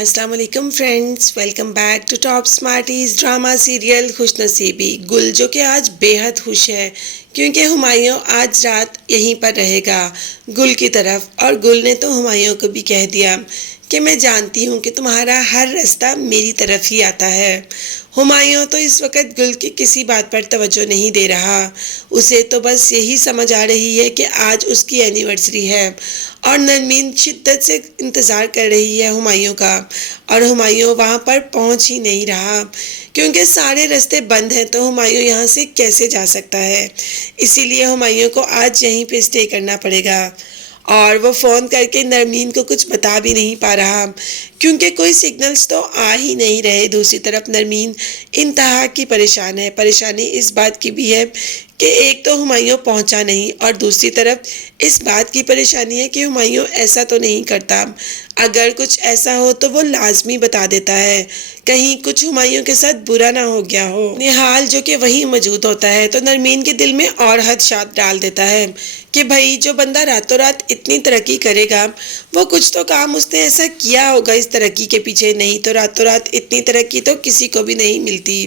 السلام علیکم friends, welcome back to Top Smarties drama serial Khush Naseebi. گل جو کہ آج بے حد خوش ہے کیونکہ ہمایوں آج رات یہیں پر رہے گا گل کی طرف، اور گل نے تو ہمایوں کو بھی کہہ دیا کہ میں جانتی ہوں کہ تمہارا ہر راستہ میری طرف ہی آتا ہے۔ ہمایوں تو اس وقت گل کی کسی بات پر توجہ نہیں دے رہا، اسے تو بس یہی سمجھ آ رہی ہے کہ آج اس کی اینیورسری ہے اور نرمین شدت سے انتظار کر رہی ہے ہمایوں کا، اور ہمایوں وہاں پر پہنچ ہی نہیں رہا کیونکہ سارے راستے بند ہیں، تو ہمایوں یہاں سے کیسے جا سکتا ہے؟ اسی لیے ہمایوں کو آج یہیں پہ اسٹے کرنا پڑے گا، اور وہ فون کر کے نرمین کو کچھ بتا بھی نہیں پا رہا کیونکہ کوئی سگنلز تو آ ہی نہیں رہے۔ دوسری طرف نرمین انتہا کی پریشان ہے۔ پریشانی اس بات کی بھی ہے کہ ایک تو ہمایوں پہنچا نہیں، اور دوسری طرف اس بات کی پریشانی ہے کہ ہمایوں ایسا تو نہیں کرتا، اگر کچھ ایسا ہو تو وہ لازمی بتا دیتا ہے، کہیں کچھ ہمایوں کے ساتھ برا نہ ہو گیا ہو۔ نہال جو کہ وہیں موجود ہوتا ہے تو نرمین کے دل میں اور خدشات ڈال دیتا ہے کہ بھائی جو بندہ راتوں رات اتنی ترقی کرے گا وہ کچھ تو کام اس نے ایسا کیا ہوگا اس ترقی کے پیچھے، نہیں تو راتوں رات اتنی ترقی تو کسی کو بھی نہیں ملتی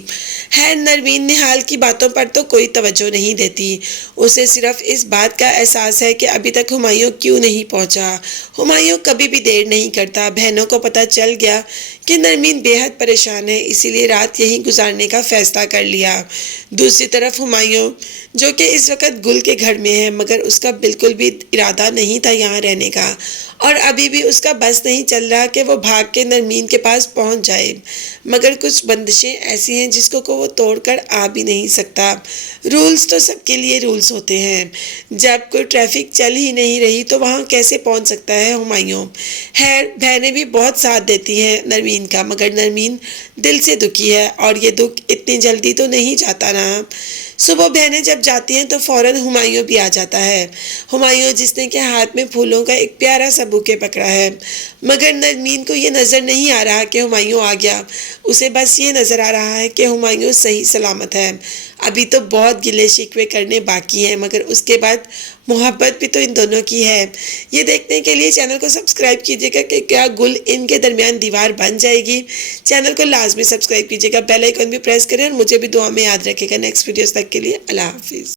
ہے۔ نرمین نہال کی باتوں پر تو کوئی توجہ نہیں دیتی، اسے صرف اس بات کا احساس ہے کہ ابھی تک ہمایوں کیوں نہیں پہنچا۔ ہمایوں کبھی بھی دیر نہیں کرتا۔ بہنوں کو پتہ چل گیا کہ نرمین بے حد پریشان ہے، اسی لیے رات یہیں گزارنے کا فیصلہ کر لیا۔ دوسری طرف ہمایوں جو کہ اس وقت گل کے گھر میں ہے، مگر اس کا بالکل بھی ارادہ نہیں تھا یہاں رہنے کا، اور ابھی بھی اس کا بس نہیں چل رہا کہ وہ بھاگ کے نرمین کے پاس پہنچ جائے، مگر کچھ بندشیں ایسی ہیں جس کو وہ توڑ کر آ بھی نہیں سکتا۔ رولز تو سب کے لیے رولز ہوتے ہیں، جب کوئی ٹریفک چل ہی نہیں رہی تو وہاں کیسے پہنچ سکتا ہے ہمایوں؟ خیر بہنیں بھی بہت ساتھ دیتی ہیں نرمین کا، مگر نرمین دل سے دکھی ہے، اور یہ دکھ اتنی جلدی تو نہیں جاتا نا۔ صبح بہنیں جب جاتی ہیں تو فوراً ہمایوں بھی آ جاتا ہے، ہمایوں جس نے کہ ہاتھ میں پھولوں کا ایک پیارا سا بوکے پکڑا ہے، مگر نرمین کو یہ نظر نہیں آ رہا کہ ہمایوں آ گیا، اسے بس یہ نظر آ رہا ہے کہ ہمایوں صحیح سلامت ہے۔ ابھی تو بہت گلے شکوے کرنے باقی ہیں، مگر اس کے بعد محبت بھی تو ان دونوں کی ہے۔ یہ دیکھنے کے لیے چینل کو سبسکرائب کیجیے گا کہ کیا گل ان کے درمیان دیوار بن جائے گی۔ چینل کو لازمی سبسکرائب کیجیے گا، بیل آئیکن بھی پریس کریں، اور مجھے بھی دعا میں یاد رکھے گا۔ نیکسٹ ویڈیوز تک کے لیے اللہ حافظ۔